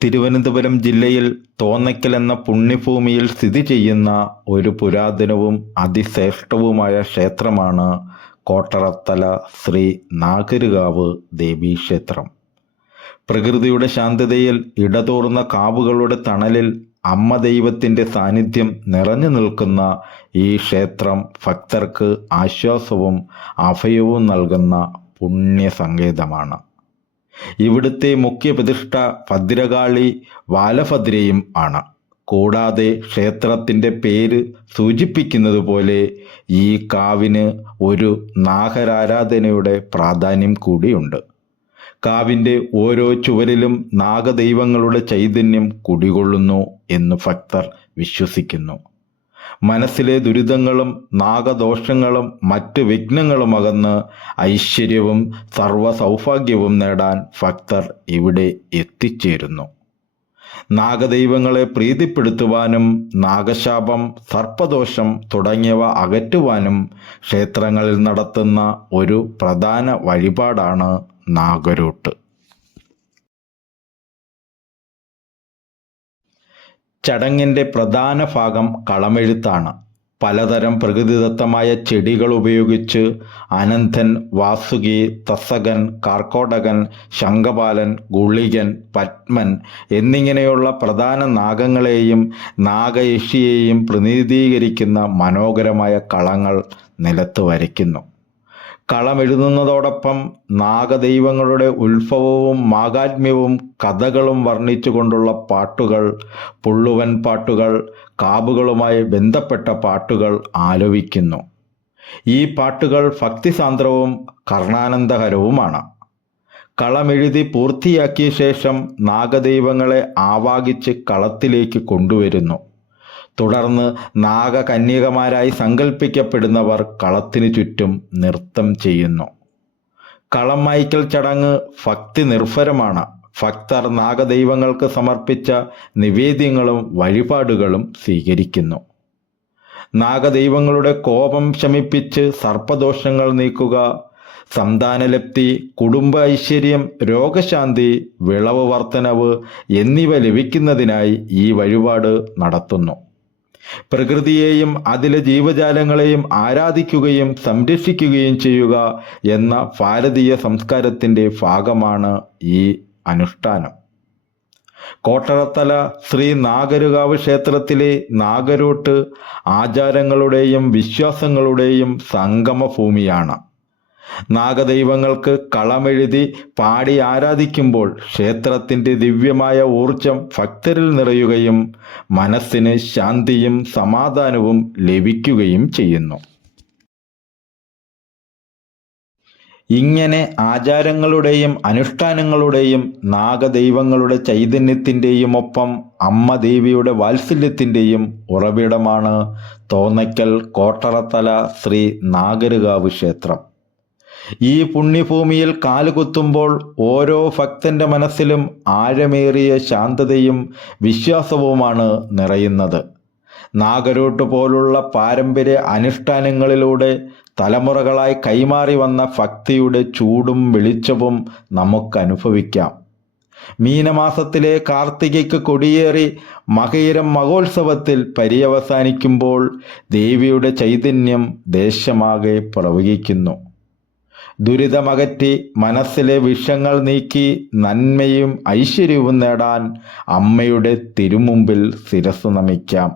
തിരുവനന്തപുരം ജില്ലയിൽ തോന്നയ്ക്കൽ എന്ന പുണ്യഭൂമിയിൽ സ്ഥിതി ചെയ്യുന്ന ഒരു പുരാതനവും അതിശ്രേഷ്ഠവുമായ ക്ഷേത്രമാണ് കോട്ടറത്തല ശ്രീ നാഗരുകാവ് ദേവീക്ഷേത്രം. പ്രകൃതിയുടെ ശാന്തതയിൽ ഇടതൂർന്ന കാവുകളുടെ തണലിൽ അമ്മ ദൈവത്തിൻ്റെ സാന്നിധ്യം നിറഞ്ഞു നിൽക്കുന്ന ഈ ക്ഷേത്രം ഭക്തർക്ക് ആശ്വാസവും അഭയവും നൽകുന്ന പുണ്യസങ്കേതമാണ്. ഇവിടുത്തെ മുഖ്യ പ്രതിഷ്ഠ ഭദ്രകാളി ബാലഭദ്രയും ആണ്. കൂടാതെ ക്ഷേത്രത്തിൻ്റെ പേര് സൂചിപ്പിക്കുന്നത് പോലെ ഈ കാവിന് ഒരു നാഗരാരാധനയുടെ പ്രാധാന്യം കൂടിയുണ്ട്. കാവിൻ്റെ ഓരോ ചുവരിലും നാഗദൈവങ്ങളുടെ ചൈതന്യം കുടികൊള്ളുന്നു എന്ന് ഭക്തർ വിശ്വസിക്കുന്നു. മനസ്സിലെ ദുരിതങ്ങളും നാഗദോഷങ്ങളും മറ്റ് വിഘ്നങ്ങളും അകന്ന് ഐശ്വര്യവും സർവ്വസൗഭാഗ്യവും നേടാൻ ഭക്തർ ഇവിടെ എത്തിച്ചേരുന്നു. നാഗദൈവങ്ങളെ പ്രീതിപ്പെടുത്തുവാനും നാഗശാപം, സർപ്പദോഷം തുടങ്ങിയവ അകറ്റുവാനും ക്ഷേത്രങ്ങളിൽ നടത്തുന്ന ഒരു പ്രധാന വഴിപാടാണ് നാഗരൂട്ട്. ചടങ്ങിൻ്റെ പ്രധാന ഭാഗം കളമെഴുത്താണ്. പലതരം പ്രകൃതിദത്തമായ ചെടികൾ ഉപയോഗിച്ച് അനന്തൻ, വാസുകി, തസകൻ, കാർക്കോടകൻ, ശംഖപാലൻ, ഗുളികൻ, പത്മൻ എന്നിങ്ങനെയുള്ള പ്രധാന നാഗങ്ങളെയും നാഗയക്ഷിയെയും പ്രതിനിധീകരിക്കുന്ന മനോഹരമായ കളങ്ങൾ നിലത്ത് വരയ്ക്കുന്നു. കളമെഴുതുന്നതോടൊപ്പം നാഗദൈവങ്ങളുടെ ഉത്ഭവവും മാഹാത്മ്യവും കഥകളും വർണ്ണിച്ചുകൊണ്ടുള്ള പാട്ടുകൾ, പുള്ളുവൻ പാട്ടുകൾ, കാവുകളുമായി ബന്ധപ്പെട്ട പാട്ടുകൾ ആലപിക്കുന്നു. ഈ പാട്ടുകൾ ഭക്തിസാന്ദ്രവും കർണാനന്ദകരവുമാണ്. കളമെഴുതി പൂർത്തിയാക്കിയ ശേഷം നാഗദൈവങ്ങളെ ആവാഹിച്ച് കളത്തിലേക്ക് കൊണ്ടുവരുന്നു. തുടർന്ന് നാഗകന്യകമാരായി സങ്കല്പിക്കപ്പെടുന്നവർ കളത്തിനു ചുറ്റും നൃത്തം ചെയ്യുന്നു. കളം മായ്ക്കൽ ചടങ്ങ് ഭക്തി നിർഭരമാണ്. ഭക്തർ നാഗദൈവങ്ങൾക്ക് സമർപ്പിച്ച നിവേദ്യങ്ങളും വഴിപാടുകളും സ്വീകരിക്കുന്നു. നാഗദൈവങ്ങളുടെ കോപം ശമിപ്പിച്ച് സർപ്പദോഷങ്ങൾ നീക്കുക, സന്താനലബ്ധി, കുടുംബ ഐശ്വര്യം, രോഗശാന്തി, വിളവ് വർധനവ് എന്നിവ ലഭിക്കുന്നതിനായി ഈ വഴിപാട് നടത്തുന്നു. പ്രകൃതിയെയും അതിലെ ജീവജാലങ്ങളെയും ആരാധിക്കുകയും സംരക്ഷിക്കുകയും ചെയ്യുക എന്ന ഭാരതീയ സംസ്കാരത്തിൻ്റെ ഭാഗമാണ് ഈ അനുഷ്ഠാനം. കോട്ടറത്തല ശ്രീ നാഗരുകാവ് ക്ഷേത്രത്തിലെ നാഗരൂട്ട് ആചാരങ്ങളുടെയും വിശ്വാസങ്ങളുടെയും സംഗമഭൂമിയാണ്. നാഗദൈവങ്ങൾക്ക് കളമെഴുതി പാടി ആരാധിക്കുമ്പോൾ ക്ഷേത്രത്തിൻ്റെ ദിവ്യമായ ഊർജം ഭക്തരിൽ നിറയുകയും മനസ്സിന് ശാന്തിയും സമാധാനവും ലഭിക്കുകയും ചെയ്യുന്നു. ഇങ്ങനെ ആചാരങ്ങളുടെയും അനുഷ്ഠാനങ്ങളുടെയും നാഗദൈവങ്ങളുടെ ചൈതന്യത്തിൻ്റെയും ഒപ്പം അമ്മ ദേവിയുടെ വാത്സല്യത്തിൻ്റെയും ഉറവിടമാണ് തോന്നയ്ക്കൽ കോട്ടറത്തല ശ്രീ നാഗരുകാവ് ക്ഷേത്രം. ഈ പുണ്യഭൂമിയിൽ കാലുകുത്തുമ്പോൾ ഓരോ ഭക്തന്റെ മനസ്സിലും ആഴമേറിയ ശാന്തതയും വിശ്വാസവുമാണ് നിറയുന്നത്. നാഗരൂട്ട് പോലുള്ള പാരമ്പര്യ അനുഷ്ഠാനങ്ങളിലൂടെ തലമുറകളായി കൈമാറി വന്ന ഭക്തിയുടെ ചൂടും വെളിച്ചവും നമുക്ക് അനുഭവിക്കാം. മീനമാസത്തിലെ കാർത്തികയ്ക്ക് കൊടിയേറി മകയിരം മഹോത്സവത്തിൽ പര്യവസാനിക്കുമ്പോൾ ദേവിയുടെ ചൈതന്യം ദേശമാകെ പ്രവഹിക്കുന്നു. ദുരിതമകറ്റി മനസ്സിലെ വിഷങ്ങൾ നീക്കി നന്മയും ഐശ്വര്യവും നേടാൻ അമ്മയുടെ തിരുമുമ്പിൽ ശിരസ്സു നമിക്കാം.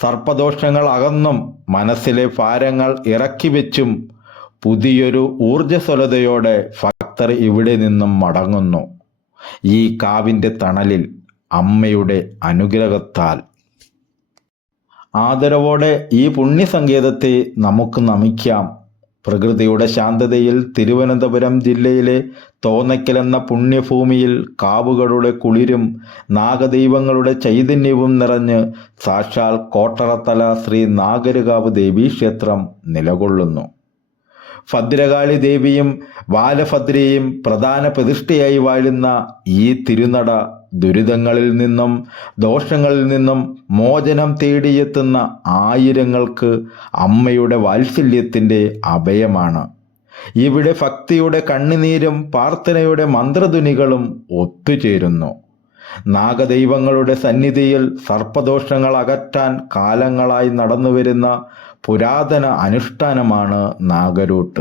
സർപ്പദോഷങ്ങൾ അകന്നും മനസ്സിലെ ഭാരങ്ങൾ ഇറക്കി വെച്ചും പുതിയൊരു ഊർജ്ജസ്വലതയോടെ ഭക്തർ ഇവിടെ നിന്നും മടങ്ങുന്നു. ഈ കാവിൻ്റെ തണലിൽ അമ്മയുടെ അനുഗ്രഹത്താൽ. ആദരവോടെ ഈ പുണ്യസങ്കേതത്തെ നമുക്ക് നമിക്കാം. പ്രകൃതിയുടെ ശാന്തതയിൽ തിരുവനന്തപുരം ജില്ലയിലെ തോന്നയ്ക്കൽ എന്ന പുണ്യഭൂമിയിൽ കാവുകളുടെ കുളിരും നാഗദൈവങ്ങളുടെ ചൈതന്യവും നിറഞ്ഞ് സാക്ഷാൽ കോട്ടറത്തല ശ്രീ നാഗരുകാവ് ദേവീക്ഷേത്രം നിലകൊള്ളുന്നു. ഭദ്രകാളി ദേവിയും ബാലഭദ്രയും പ്രധാന പ്രതിഷ്ഠയായി വാഴുന്ന ഈ തിരുനട ദുരിതങ്ങളിൽ നിന്നും ദോഷങ്ങളിൽ നിന്നും മോചനം തേടിയെത്തുന്ന ആയിരങ്ങൾക്ക് അമ്മയുടെ വാത്സല്യത്തിൻ്റെ അഭയമാണ്. ഇവിടെ ഭക്തിയുടെ കണ്ണുനീരും പ്രാർത്ഥനയുടെ മന്ത്രധ്വനികളും ഒത്തുചേരുന്നു. നാഗദൈവങ്ങളുടെ സന്നിധിയിൽ സർപ്പദോഷങ്ങൾ അകറ്റാൻ കാലങ്ങളായി നടന്നുവരുന്ന പുരാതന അനുഷ്ഠാനമാണ് നാഗരൂട്ട്.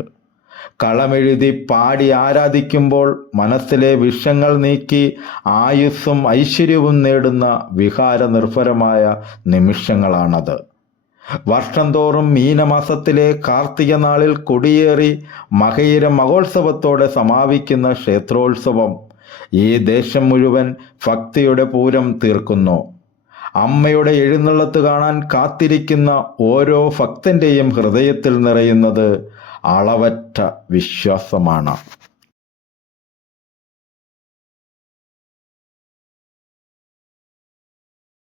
കളമെഴുതി പാടി ആരാധിക്കുമ്പോൾ മനസ്സിലെ വിഷങ്ങൾ നീക്കി ആയുസ്സും ഐശ്വര്യവും നേടുന്ന വികാര നിർഭരമായ നിമിഷങ്ങളാണത്. വർഷം തോറും മീനമാസത്തിലെ കാർത്തിക നാളിൽ കൊടിയേറി മകയിര മഹോത്സവത്തോടെ സമാപിക്കുന്ന ക്ഷേത്രോത്സവം ഈ ദേശം മുഴുവൻ ഭക്തിയുടെ പൂരം തീർക്കുന്നു. അമ്മയുടെ എഴുന്നള്ളത്ത് കാണാൻ കാത്തിരിക്കുന്ന ഓരോ ഭക്തൻ്റെയും ഹൃദയത്തിൽ നിറയുന്നത് അളവറ്റ വിശ്വാസമാണ്.